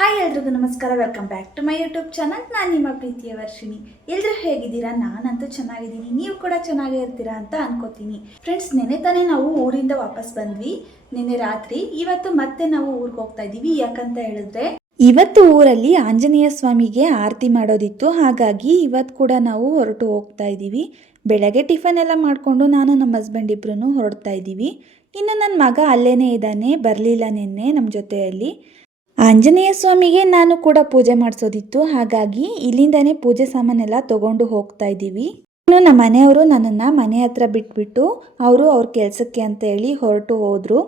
Hi ಎಲ್ರಿಗೂ ನಮಸ್ಕಾರ, welcome back to my YouTube channel. ನಾನು ನಿಮ್ಮ ಪ್ರೀತಿಯ ವರ್ಷಿಣಿ. ಎಲ್ಲರೂ ಹೇಗಿದ್ದೀರಾ? ನಾನಂತೂ ಚೆನ್ನಾಗಿದ್ದೀನಿ, ನೀವು ಕೂಡ ಚೆನ್ನಾಗೇ ಇರ್ತೀರಾ ಅಂತ ಅನ್ಕೋತೀನಿ. ಫ್ರೆಂಡ್ಸ್, ನೆನೆ ತಾನೇ ನಾವು ಊರಿಂದ ವಾಪಸ್ ಬಂದ್ವಿ, ನೆನೆ ರಾತ್ರಿ. ಇವತ್ತು ಮತ್ತೆ ನಾವು ಊರಿಗೆ ಹೋಗ್ತಾ ಇದ್ದೀವಿ. ಯಾಕಂತ ಹೇಳಿದ್ರೆ ಇವತ್ತು ಊರಲ್ಲಿ ಆಂಜನೇಯ ಸ್ವಾಮಿಗೆ ಆರತಿ ಮಾಡೋದಿತ್ತು, ಹಾಗಾಗಿ ಇವತ್ತು ಕೂಡ ನಾವು ಹೊರಟು ಹೋಗ್ತಾ ಇದ್ದೀವಿ. ಬೆಳಗ್ಗೆ ಟಿಫನ್ ಎಲ್ಲ ಮಾಡಿಕೊಂಡು ನಾನು ನಮ್ಮ ಹಸ್ಬೆಂಡ್ ಇಬ್ಬರೂ ಹೊರಡ್ತಾ ಇದ್ದೀವಿ. ಇನ್ನು ನನ್ನ ಮಗ ಅಲ್ಲೇನೇ ಇದ್ದಾನೆ, ಬರಲಿಲ್ಲ ನಿನ್ನೆ ನಮ್ಮ ಜೊತೆಯಲ್ಲಿ. ಆಂಜನೇಯ ಸ್ವಾಮಿಗೆ ನಾನು ಕೂಡ ಪೂಜೆ ಮಾಡಿಸೋದಿತ್ತು, ಹಾಗಾಗಿ ಇಲ್ಲಿಂದಾನೇ ಪೂಜೆ ಸಾಮಾನೆಲ್ಲ ತಗೊಂಡು ಹೋಗ್ತಾ ಇದ್ದೀವಿ. ಇನ್ನು ನಮ್ಮ ಮನೆಯವರು ನನ್ನನ್ನು ಮನೆ ಹತ್ರ ಬಿಟ್ಬಿಟ್ಟು ಅವ್ರ ಕೆಲಸಕ್ಕೆ ಅಂತ ಹೇಳಿ ಹೊರಟು ಹೋದರು.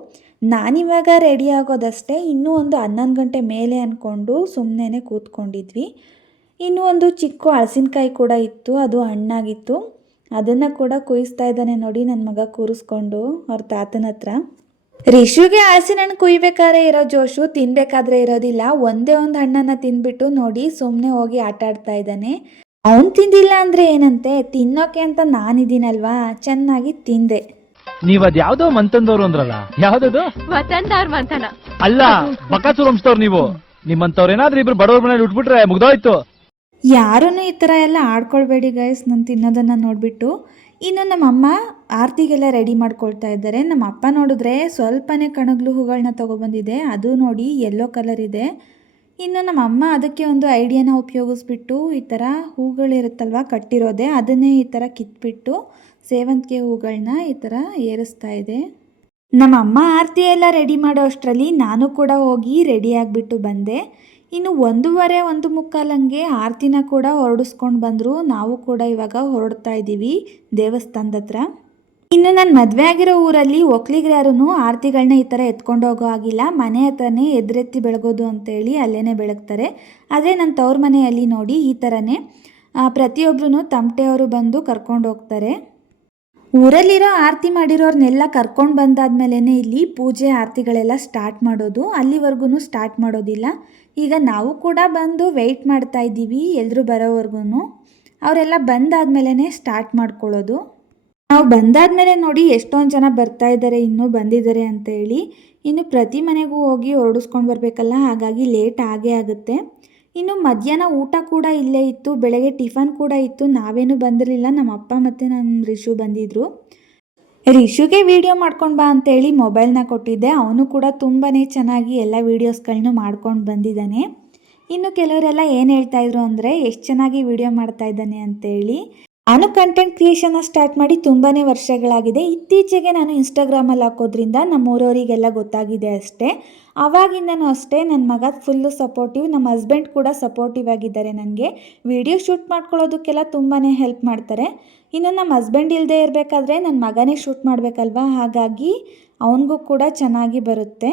ನಾನಿವಾಗ ರೆಡಿ ಆಗೋದಷ್ಟೇ, ಇನ್ನೂ ಒಂದು 11 ಗಂಟೆ ಮೇಲೆ ಅಂದ್ಕೊಂಡು ಸುಮ್ಮನೆ ಕೂತ್ಕೊಂಡಿದ್ವಿ. ಇನ್ನೂ ಒಂದು ಚಿಕ್ಕ ಹಲಸಿನಕಾಯಿ ಕೂಡ ಇತ್ತು, ಅದು ಹಣ್ಣಾಗಿತ್ತು. ಅದನ್ನು ಕೂಡ ಕುಯಿಸ್ತಾ ಇದ್ದಾನೆ ನೋಡಿ ನನ್ನ ಮಗ ಕೂರಿಸ್ಕೊಂಡು ಅವ್ರ ತಾತನ ಹತ್ರ. ರಿಶುಗೆ ಹಲಸಿನ ಹಣ್ಣು ಕುಯ್ಬೇಕಾದ್ರೆ ಇರೋ ಜೋಶು ತಿನ್ಬೇಕಾದ್ರೆ ಇರೋದಿಲ್ಲ. ಒಂದೇ ಒಂದು ಹಣ್ಣನ್ನು ತಿಂದ್ಬಿಟ್ಟು ನೋಡಿ ಸುಮ್ಮನೆ ಹೋಗಿ ಆಟ ಆಡ್ತಾ ಇದ್ದಾನೆ. ಅವನು ತಿಂದಿಲ್ಲ ಅಂದ್ರೆ ಏನಂತೆ, ತಿನ್ನೋಕೆ ಅಂತ ನಾನಿದ್ದೀನಲ್ವಾ, ಚೆನ್ನಾಗಿ ತಿಂದೆ. ನೀವ್ ಅದ್ ಯಾವ್ದೋ ಮಂತಂದವ್ರು ಅಂದ್ರಲ್ಲ, ಯಾವ್ದದು ಮಂತನ ಅಲ್ಲ, ಬಕಾಸೂರ್ ವಂಶದವ್ರು ನೀವು. ನಿಮ್ಮಂತವ್ರು ಏನಾದ್ರೂ ಇಬ್ರು ಬಡವ್ರ ಮನೇಲಿ ಉಟ್ಬಿಟ್ರೆ ಮುಗ್ದೋಯ್ತು. ಯಾರನ್ನು ಈ ಥರ ಎಲ್ಲ ಆಡ್ಕೊಳ್ಬೇಡಿ ಗೈಸ್, ನಾನು ತಿನ್ನೋದನ್ನು ನೋಡಿಬಿಟ್ಟು. ಇನ್ನು ನಮ್ಮಮ್ಮ ಆರತಿಗೆಲ್ಲ ರೆಡಿ ಮಾಡ್ಕೊಳ್ತಾ ಇದ್ದಾರೆ. ನಮ್ಮ ಅಪ್ಪ ನೋಡಿದ್ರೆ ಸ್ವಲ್ಪನೇ ಕಣಗ್ಲು ಹೂಗಳನ್ನ ತೊಗೊಬಂದಿದೆ, ಅದು ನೋಡಿ ಯೆಲ್ಲೋ ಕಲರ್ ಇದೆ. ಇನ್ನು ನಮ್ಮಮ್ಮ ಅದಕ್ಕೆ ಒಂದು ಐಡಿಯಾನ ಉಪಯೋಗಿಸ್ಬಿಟ್ಟು ಈ ಥರ ಹೂಗಳಿರುತ್ತಲ್ವ ಕಟ್ಟಿರೋದೆ, ಅದನ್ನೇ ಈ ಥರ ಕಿತ್ಬಿಟ್ಟು ಸೇವಂತಿಗೆ ಹೂಗಳನ್ನ ಈ ಥರ ಏರಿಸ್ತಾ ಇದೆ. ನಮ್ಮಮ್ಮ ಆರತಿ ಎಲ್ಲ ರೆಡಿ ಮಾಡೋ ಅಷ್ಟರಲ್ಲಿ ನಾನು ಕೂಡ ಹೋಗಿ ರೆಡಿ ಆಗಿಬಿಟ್ಟು ಬಂದೆ. ಇನ್ನು 1:15 1:45 ಆರತಿನ ಕೂಡ ಹೊರಡಿಸ್ಕೊಂಡು ಬಂದರು. ನಾವು ಕೂಡ ಇವಾಗ ಹೊರಡ್ತಾ ಇದ್ದೀವಿ ದೇವಸ್ಥಾನದ ಹತ್ರ. ಇನ್ನು ನನ್ನ ಮದುವೆ ಆಗಿರೋ ಊರಲ್ಲಿ ಒಕ್ಲಿಗರು ಯಾರೂ ಆರತಿಗಳನ್ನ ಈ ಥರ ಎತ್ಕೊಂಡು ಹೋಗೋ ಆಗಿಲ್ಲ, ಮನೆ ಹತ್ರನೇ ಎದುರೆತ್ತಿ ಬೆಳಗೋದು ಅಂತೇಳಿ ಅಲ್ಲೇ ಬೆಳಗ್ತಾರೆ. ಆದರೆ ನನ್ನ ತವ್ರ ಮನೆಯಲ್ಲಿ ನೋಡಿ ಈ ಥರನೇ ಪ್ರತಿಯೊಬ್ಬರೂ ತಮಟೆಯವರು ಬಂದು ಕರ್ಕೊಂಡು ಹೋಗ್ತಾರೆ. ಊರಲ್ಲಿರೋ ಆರತಿ ಮಾಡಿರೋರ್ನೆಲ್ಲ ಕರ್ಕೊಂಡು ಬಂದಾದ್ಮೇಲೆ ಇಲ್ಲಿ ಪೂಜೆ ಆರತಿಗಳೆಲ್ಲ ಸ್ಟಾರ್ಟ್ ಮಾಡೋದು, ಅಲ್ಲಿವರೆಗೂ ಸ್ಟಾರ್ಟ್ ಮಾಡೋದಿಲ್ಲ. ಈಗ ನಾವು ಕೂಡ ಬಂದು ವೆಯ್ಟ್ ಮಾಡ್ತಾ ಇದ್ದೀವಿ ಎಲ್ಲರೂ ಬರೋವರೆಗೂ. ಅವರೆಲ್ಲ ಬಂದಾದ್ಮೇಲೆ ಸ್ಟಾರ್ಟ್ ಮಾಡ್ಕೊಳ್ಳೋದು. ನಾವು ಬಂದಾದ್ಮೇಲೆ ನೋಡಿ ಎಷ್ಟೊಂದು ಜನ ಬರ್ತಾ ಇದ್ದಾರೆ, ಇನ್ನೂ ಬಂದಿದ್ದಾರೆ ಅಂತೇಳಿ. ಇನ್ನು ಪ್ರತಿ ಮನೆಗೂ ಹೋಗಿ ಹೊರಡಿಸ್ಕೊಂಡು ಬರಬೇಕಲ್ಲ, ಹಾಗಾಗಿ ಲೇಟ್ ಆಗೇ ಆಗುತ್ತೆ. ಇನ್ನು ಮಧ್ಯಾಹ್ನ ಊಟ ಕೂಡ ಇಲ್ಲೇ ಇತ್ತು, ಬೆಳಗ್ಗೆ ಟಿಫನ್ ಕೂಡ ಇತ್ತು. ನಾವೇನು ಬಂದಿರಲಿಲ್ಲ, ನಮ್ಮ ಅಪ್ಪ ಮತ್ತು ನಮ್ಮ ರಿಶು ಬಂದಿದ್ದರು. ರಿಶುಗೆ ವಿಡಿಯೋ ಮಾಡ್ಕೊಂಡು ಬಾ ಅಂತೇಳಿ ಮೊಬೈಲ್ನ ಕೊಟ್ಟಿದ್ದೆ. ಅವನು ಕೂಡ ತುಂಬಾ ಚೆನ್ನಾಗಿ ಎಲ್ಲ ವೀಡಿಯೋಸ್ಗಳನ್ನೂ ಮಾಡ್ಕೊಂಡು ಬಂದಿದ್ದಾನೆ. ಇನ್ನು ಕೆಲವರೆಲ್ಲ ಏನು ಹೇಳ್ತಾಯಿದ್ರು ಅಂದರೆ ಎಷ್ಟು ಚೆನ್ನಾಗಿ ವಿಡಿಯೋ ಮಾಡ್ತಾ ಇದ್ದಾನೆ ಅಂತೇಳಿ. ನಾನು ಕಂಟೆಂಟ್ ಕ್ರಿಯೇಷನ್ನ ಸ್ಟಾರ್ಟ್ ಮಾಡಿ ತುಂಬಾ ವರ್ಷಗಳಾಗಿದೆ. ಇತ್ತೀಚೆಗೆ ನಾನು ಇನ್ಸ್ಟಾಗ್ರಾಮಲ್ಲಿ ಹಾಕೋದ್ರಿಂದ ನಮ್ಮೂರವರಿಗೆಲ್ಲ ಗೊತ್ತಾಗಿದೆ ಅಷ್ಟೇ. ಆವಾಗಿಂದನೂ ಅಷ್ಟೇ ನನ್ನ ಮಗ ಫುಲ್ಲು ಸಪೋರ್ಟಿವ್, ನಮ್ಮ ಹಸ್ಬೆಂಡ್ ಕೂಡ ಸಪೋರ್ಟಿವ್ ಆಗಿದ್ದಾರೆ. ನನಗೆ ವಿಡಿಯೋ ಶೂಟ್ ಮಾಡ್ಕೊಳ್ಳೋದಕ್ಕೆಲ್ಲ ತುಂಬಾ ಹೆಲ್ಪ್ ಮಾಡ್ತಾರೆ. ಇನ್ನು ನಮ್ಮ ಹಸ್ಬೆಂಡ್ ಇಲ್ಲದೆ ಇರಬೇಕಾದ್ರೆ ನನ್ನ ಮಗನೇ ಶೂಟ್ ಮಾಡಬೇಕಲ್ವಾ, ಹಾಗಾಗಿ ಅವನಿಗೂ ಕೂಡ ಚೆನ್ನಾಗಿ ಬರುತ್ತೆ.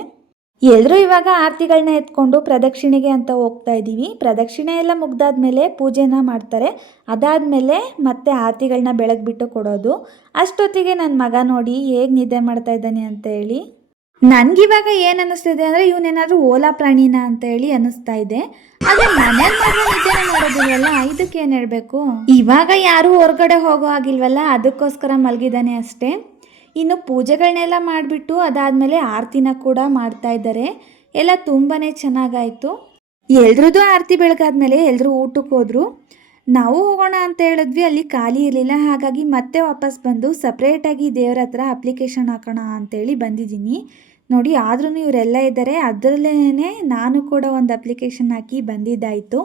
ಎಲ್ಲರೂ ಇವಾಗ ಆರತಿಗಳನ್ನ ಎತ್ಕೊಂಡು ಪ್ರದಕ್ಷಿಣೆಗೆ ಅಂತ ಹೋಗ್ತಾ ಇದ್ದೀವಿ. ಪ್ರದಕ್ಷಿಣೆ ಎಲ್ಲ ಮುಗ್ದಾದ್ಮೇಲೆ ಪೂಜೆನ ಮಾಡ್ತಾರೆ. ಅದಾದಮೇಲೆ ಮತ್ತೆ ಆರತಿಗಳನ್ನ ಬೆಳಗ್ಬಿಟ್ಟು ಕೊಡೋದು. ಅಷ್ಟೊತ್ತಿಗೆ ನನ್ನ ಮಗ ನೋಡಿ ಹೇಗೆ ನಿದ್ದೆ ಮಾಡ್ತಾ ಇದ್ದಾನೆ ಅಂತ ಹೇಳಿ. ನನಗಿವಾಗ ಏನು ಅನ್ನಿಸ್ತಿದೆ ಅಂದರೆ ಇವನೇನಾದರೂ ಓಲಾ ಪ್ರಾಣಿನ ಅಂತ ಹೇಳಿ ಅನ್ನಿಸ್ತಾ ಇದೆ. ಆದರೆ ಮನೇಲಿ ಮಾತ್ರ ನಿದ್ದೆನೇ ಮಾಡೋದಿಲ್ವಲ್ಲ, ಇದಕ್ಕೆ ಏನು ಹೇಳಬೇಕು. ಇವಾಗ ಯಾರೂ ಹೊರಗಡೆ ಹೋಗೋ ಆಗಿಲ್ವಲ್ಲ, ಅದಕ್ಕೋಸ್ಕರ ಮಲಗಿದ್ದಾನೆ ಅಷ್ಟೇ. ಇನ್ನು ಪೂಜೆಗಳನ್ನೆಲ್ಲ ಮಾಡಿಬಿಟ್ಟು ಅದಾದಮೇಲೆ ಆರತಿನ ಕೂಡ ಮಾಡ್ತಾ ಇದ್ದಾರೆ. ಎಲ್ಲ ತುಂಬಾ ಚೆನ್ನಾಗಾಯಿತು. ಎಲ್ರದ್ದು ಆರತಿ ಬೆಳಗಾದ್ಮೇಲೆ ಎಲ್ಲರೂ ಊಟಕ್ಕೆ ಹೋದರು. ನಾವು ಹೋಗೋಣ ಅಂತ ಹೇಳಿದ್ವಿ, ಅಲ್ಲಿ ಖಾಲಿ ಇರಲಿಲ್ಲ. ಹಾಗಾಗಿ ಮತ್ತೆ ವಾಪಸ್ ಬಂದು ಸಪ್ರೇಟಾಗಿ ದೇವರ ಹತ್ರ ಅಪ್ಲಿಕೇಶನ್ ಹಾಕೋಣ ಅಂತೇಳಿ ಬಂದಿದ್ದೀನಿ ನೋಡಿ. ಆದ್ರೂ ಇವರೆಲ್ಲ ಇದ್ದಾರೆ, ಅದರಲ್ಲೇ ನಾನು ಕೂಡ ಒಂದು ಅಪ್ಲಿಕೇಶನ್ ಹಾಕಿ ಬಂದಿದ್ದಾಯಿತು.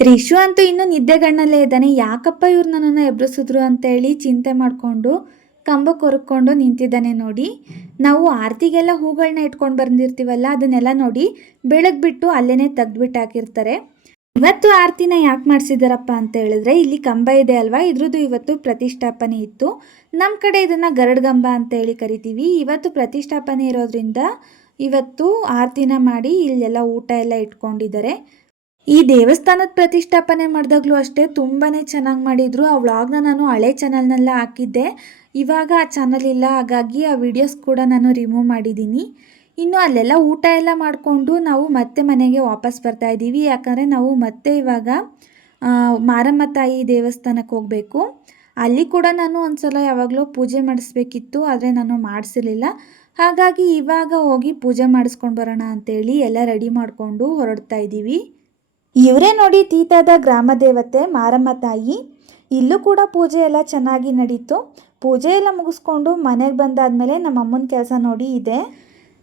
ರಿಶು ಅಂತೂ ಇನ್ನೂ ನಿದ್ದೆಗಣ್ಣಲ್ಲೇ ಇದ್ದಾನೆ. ಯಾಕಪ್ಪ ಇವ್ರು ನನ್ನನ್ನು ಎಬ್ಬಿಸಿದ್ರು ಅಂತೇಳಿ ಚಿಂತೆ ಮಾಡಿಕೊಂಡು ಕಂಬ ಕೊರ್ಕೊಂಡು ನಿಂತಿದ್ದಾನೆ ನೋಡಿ. ನಾವು ಆರತಿಗೆಲ್ಲ ಹೂಗಳನ್ನ ಇಟ್ಕೊಂಡು ಬಂದಿರ್ತೀವಲ್ಲ, ಅದನ್ನೆಲ್ಲ ನೋಡಿ ಬೆಳಗ್ಬಿಟ್ಟು ಅಲ್ಲೇ ತೆಗ್ದುಬಿಟ್ಟು ಹಾಕಿರ್ತಾರೆ. ಇವತ್ತು ಆರತಿನ ಯಾಕೆ ಮಾಡಿಸಿದಾರಪ್ಪ ಅಂತ ಹೇಳಿದ್ರೆ, ಇಲ್ಲಿ ಕಂಬ ಇದೆ ಅಲ್ವಾ, ಇದ್ರದ್ದು ಇವತ್ತು ಪ್ರತಿಷ್ಠಾಪನೆ ಇತ್ತು. ನಮ್ಮ ಕಡೆ ಇದನ್ನು ಗರಡ್ಗಂಬ ಅಂತೇಳಿ ಕರಿತೀವಿ. ಇವತ್ತು ಪ್ರತಿಷ್ಠಾಪನೆ ಇರೋದ್ರಿಂದ ಇವತ್ತು ಆರತಿನ ಮಾಡಿ ಇಲ್ಲೆಲ್ಲ ಊಟ ಎಲ್ಲ ಇಟ್ಕೊಂಡಿದ್ದಾರೆ. ಈ ದೇವಸ್ಥಾನದ ಪ್ರತಿಷ್ಠಾಪನೆ ಮಾಡಿದಾಗಲೂ ಅಷ್ಟೇ ತುಂಬಾ ಚೆನ್ನಾಗಿ ಮಾಡಿದರು. ಆ ವ್ಲಾಗ್ನ ನಾನು ಹಳೆ ಚಾನಲ್ನೆಲ್ಲ ಹಾಕಿದ್ದೆ, ಇವಾಗ ಆ ಚಾನಲ್ ಇಲ್ಲ, ಹಾಗಾಗಿ ಆ ವಿಡಿಯೋಸ್ ಕೂಡ ನಾನು ರಿಮೂವ್ ಮಾಡಿದ್ದೀನಿ. ಇನ್ನು ಅಲ್ಲೆಲ್ಲ ಊಟ ಎಲ್ಲ ಮಾಡಿಕೊಂಡು ನಾವು ಮತ್ತೆ ಮನೆಗೆ ವಾಪಸ್ ಬರ್ತಾ ಇದ್ದೀವಿ. ಯಾಕಂದರೆ ನಾವು ಮತ್ತೆ ಇವಾಗ ಮಾರಮ್ಮ ತಾಯಿ ದೇವಸ್ಥಾನಕ್ಕೆ ಹೋಗಬೇಕು. ಅಲ್ಲಿ ಕೂಡ ನಾನು ಒಂದು ಸಲ ಯಾವಾಗಲೂ ಪೂಜೆ ಮಾಡಿಸ್ಬೇಕಿತ್ತು, ಆದರೆ ನಾನು ಮಾಡಿಸಿರಲಿಲ್ಲ. ಹಾಗಾಗಿ ಇವಾಗ ಹೋಗಿ ಪೂಜೆ ಮಾಡಿಸ್ಕೊಂಡು ಬರೋಣ ಅಂತೇಳಿ ಎಲ್ಲ ರೆಡಿ ಮಾಡಿಕೊಂಡು ಹೊರಡ್ತಾ ಇದ್ದೀವಿ. ಇವರೇ ನೋಡಿ ತೀತಾದ ಗ್ರಾಮ ದೇವತೆ ಮಾರಮ್ಮ ತಾಯಿ. ಇಲ್ಲೂ ಕೂಡ ಪೂಜೆ ಎಲ್ಲ ಚೆನ್ನಾಗಿ ನಡೀತು. ಪೂಜೆ ಎಲ್ಲ ಮುಗಿಸ್ಕೊಂಡು ಮನೆಗೆ ಬಂದಾದ್ಮೇಲೆ ನಮ್ಮ ಅಮ್ಮನ ಕೆಲಸ ನೋಡಿ ಇದೆ.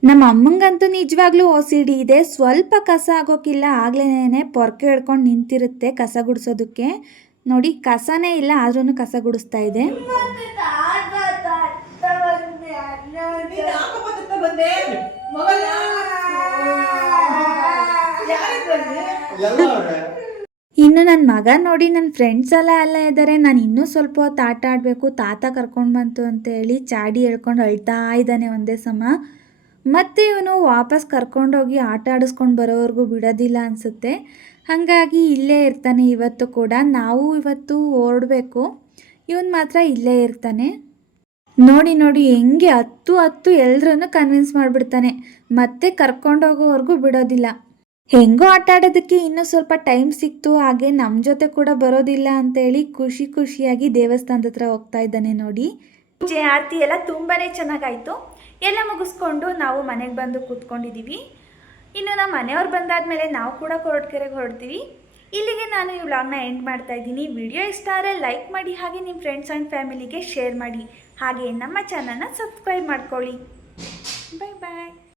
ನಮ್ಮ ಅಮ್ಮಂಗಂತೂ ನಿಜವಾಗ್ಲೂ OCD ಇದೆ. ಸ್ವಲ್ಪ ಕಸ ಆಗೋಕ್ಕಿಲ್ಲ, ಆಗ್ಲೇನೆ ಪೊರ್ಕೆ ಹಿಡ್ಕೊಂಡು ನಿಂತಿರುತ್ತೆ ಕಸ ಗುಡಿಸೋದಕ್ಕೆ. ನೋಡಿ ಕಸನೇ ಇಲ್ಲ ಆದ್ರೂ ಕಸ ಗುಡಿಸ್ತಾ ಇದೆ. ಇನ್ನು ನನ್ನ ಮಗ ನೋಡಿ ನನ್ನ ಫ್ರೆಂಡ್ಸ್ ಎಲ್ಲ ಇದ್ದಾರೆ. ನಾನು ಇನ್ನೂ ಸ್ವಲ್ಪ ಹೊತ್ತು ಆಟ ಆಡಬೇಕು, ತಾತ ಕರ್ಕೊಂಡು ಬಂತು ಅಂತೇಳಿ ಚಾಡಿ ಹೇಳ್ಕೊಂಡು ಅಳ್ತಾ ಇದ್ದಾನೆ ಒಂದೇ ಸಮ. ಮತ್ತು ಇವನು ವಾಪಸ್ ಕರ್ಕೊಂಡೋಗಿ ಆಟ ಆಡಿಸ್ಕೊಂಡು ಬರೋವರೆಗೂ ಬಿಡೋದಿಲ್ಲ ಅನಿಸುತ್ತೆ. ಹಾಗಾಗಿ ಇಲ್ಲೇ ಇರ್ತಾನೆ ಇವತ್ತು ಕೂಡ. ನಾವು ಇವತ್ತು ಹೊರಡಬೇಕು, ಇವನು ಮಾತ್ರ ಇಲ್ಲೇ ಇರ್ತಾನೆ. ನೋಡಿ ನೋಡಿ ಹೆಂಗೆ ಹತ್ತು ಎಲ್ಲರನ್ನು ಕನ್ವಿನ್ಸ್ ಮಾಡಿಬಿಡ್ತಾನೆ, ಮತ್ತೆ ಕರ್ಕೊಂಡೋಗೋವರೆಗೂ ಬಿಡೋದಿಲ್ಲ. ಹೆಂಗೋ ಆಟ ಆಡೋದಕ್ಕೆ ಇನ್ನೂ ಸ್ವಲ್ಪ ಟೈಮ್ ಸಿಕ್ತು, ಹಾಗೆ ನಮ್ಮ ಜೊತೆ ಕೂಡ ಬರೋದಿಲ್ಲ ಅಂತೇಳಿ ಖುಷಿಯಾಗಿ ದೇವಸ್ಥಾನದ ಹತ್ರ ಹೋಗ್ತಾ ಇದ್ದಾನೆ ನೋಡಿ. ಪೂಜೆ ಆರತಿ ಎಲ್ಲ ತುಂಬಾ ಚೆನ್ನಾಗಾಯಿತು. ಎಲ್ಲ ಮುಗಿಸ್ಕೊಂಡು ನಾವು ಮನೆಗೆ ಬಂದು ಕೂತ್ಕೊಂಡಿದ್ದೀವಿ. ಇನ್ನು ನಮ್ಮ ಮನೆಯವ್ರು ಬಂದಾದಮೇಲೆ ನಾವು ಕೂಡ ಕೊರಟಗೆರೆಗೆ ಹೊರಡ್ತೀವಿ. ಇಲ್ಲಿಗೆ ನಾನು ಈ ವ್ಲಾಗ್ನ ಎಂಡ್ ಮಾಡ್ತಾ ಇದ್ದೀನಿ. ವಿಡಿಯೋ ಇಷ್ಟ ಆದರೆ ಲೈಕ್ ಮಾಡಿ, ಹಾಗೆ ನಿಮ್ಮ ಫ್ರೆಂಡ್ಸ್ ಆ್ಯಂಡ್ ಫ್ಯಾಮಿಲಿಗೆ ಶೇರ್ ಮಾಡಿ, ಹಾಗೆ ನಮ್ಮ ಚಾನಲ್ನ ಸಬ್ಸ್ಕ್ರೈಬ್ ಮಾಡ್ಕೊಳ್ಳಿ. ಬಾಯ್ ಬಾಯ್.